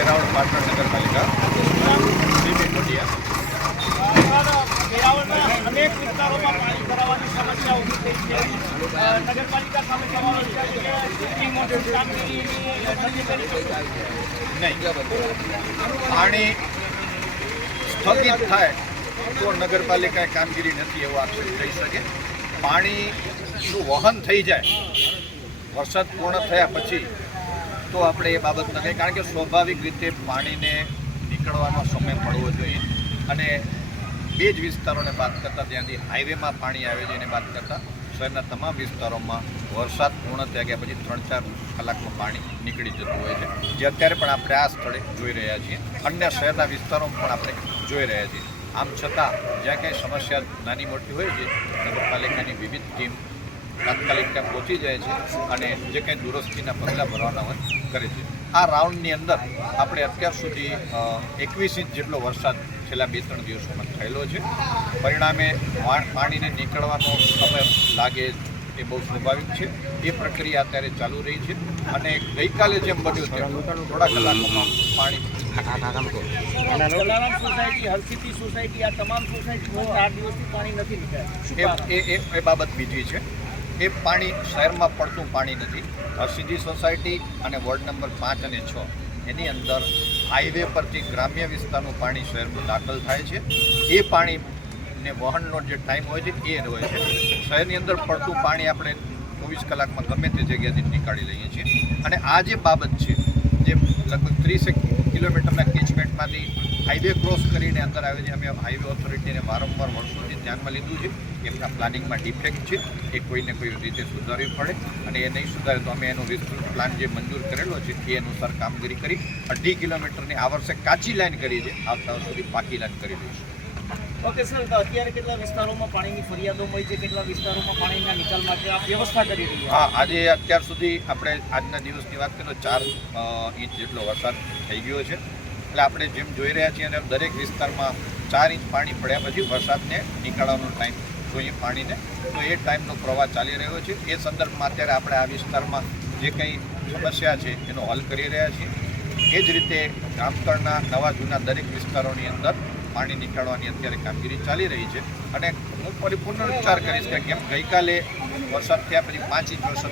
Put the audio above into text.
વેરાવળ પાટણ નગરપાલિકા. સીબી કોડિયા વેરાવળના અનેક વિસ્તારોમાં પાણી ભરાવાની સમસ્યા ઊભી થઈ છે. નગરપાલિકા સામે નહીં. પાણી સ્થગિત થાય તો નગરપાલિકાએ કામગીરી નથી એવો આક્ષેપ થઈ શકે. પાણીનું વહન થઈ જાય. વરસાદ પૂર્ણ થયા પછી તો આપણે એ બાબત ન કારણ કે સ્વાભાવિક રીતે પાણીને નીકળવાનો સમય મળવો જોઈએ અને બે જ વિસ્તારોને બાદ કરતાં ત્યાંથી હાઈવેમાં પાણી આવે છે એને બાદ કરતાં શહેરના તમામ વિસ્તારોમાં વરસાદ પૂર્ણ થયા ગયા પછી ત્રણ ચાર કલાકમાં પાણી નીકળી જતું હોય છે. જે અત્યારે પણ આપણે આ સ્થળે જોઈ રહ્યા છીએ. અન્ય શહેરના વિસ્તારોમાં પણ આપણે જોઈ રહ્યા છીએ. આમ છતાં, જ્યાં કંઈ સમસ્યા નાની મોટી હોય છે, નગરપાલિકાની વિવિધ ટીમ તાત્કાલિક ત્યાં પહોંચી જાય છે અને જે કંઈ દુરસ્તીના પગલાં ભરવાના હોય કરે છે. આ રાઉન્ડની અંદર આપણે અત્યાર સુધી એકવીસ ઇંચ જેટલો વરસાદ છેલ્લા બે ત્રણ દિવસોમાં થયેલો છે. પરિણામે પાણીને નીકળવાનો સમય લાગે એ બહુ સ્વાભાવિક છે. એ પ્રક્રિયા અત્યારે ચાલુ રહી છે અને ગઈકાલે જેમ બન્યું તેમ થોડા કલાકોમાં પાણી સોસાયટી આ તમામ સોસાયટી એ બાબત બીજી છે. એ પાણી શહેરમાં પડતું પાણી નથી. હરસિદ્ધિ સોસાયટી અને વોર્ડ નંબર પાંચ અને છ. એની અંદર હાઈવે પરથી ગ્રામ્ય વિસ્તારનું પાણી શહેરમાં દાખલ થાય છે. એ પાણીને વહનનો જે ટાઈમ હોય છે, એ હોય છે. શહેરની અંદર પડતું પાણી આપણે ચોવીસ કલાકમાં ગમે તે જગ્યાથી નીકાળી લઈએ છીએ. અને આ જે બાબત છે જે લગભગ ત્રીસેક કિલોમીટરના કેચમેન્ટમાંથી હાઈવે ક્રોસ કરીને અંદર આવે છે. અમે હાઈવે ઓથોરિટીને વારંવાર વર્ષોથી ધ્યાનમાં લીધું છે એમના પ્લાનિંગમાં ડિફેક્ટ છે, એ કોઈને કોઈ રીતે સુધારવી પડે અને એ નહીં સુધારે તો અમે એનો વિસ્તૃત પ્લાન જે મંજૂર કરેલો છે, એ અનુસાર કામગીરી કરી અઢી કિલોમીટરની આ વર્ષે કાચી લાઈન કરી છે. આવતા સુધી પાકી લાઈન કરી દઈશું. ઓકે સર અત્યારે કેટલા વિસ્તારોમાં પાણીની ફરિયાદો મળી છે? કેટલા વિસ્તારોમાં પાણીના નિકાલ માટે આપ વ્યવસ્થા કરી રહ્યા હા, આજે અત્યાર સુધી આપણે આજના દિવસની વાત કરીએ તો ચાર ઇંચ જેટલો વરસાદ થઈ ગયો છે. એટલે આપણે જેમ જોઈ રહ્યા છીએ અને દરેક વિસ્તારમાં ચાર ઇંચ પાણી પડ્યા પછી વરસાદને નીકાળવાનો ટાઈમ જોઈએ પાણીને. તો એ ટાઈમનો પ્રવાહ ચાલી રહ્યો છે. એ સંદર્ભમાં અત્યારે આપણે આ વિસ્તારમાં જે કંઈ સમસ્યા છે એનો હલ કરી રહ્યા છીએ. એ જ રીતે ગામતળના નવા જૂના દરેક વિસ્તારોની અંદર પાણી નીકાળવાની અત્યારે કામગીરી ચાલી રહી છે. અને હું ફરી પુનરુચ્ચાર કરીશ કે કેમ ગઈકાલે વરસાદ થયા પછી પાંચ ઇંચ વરસાદ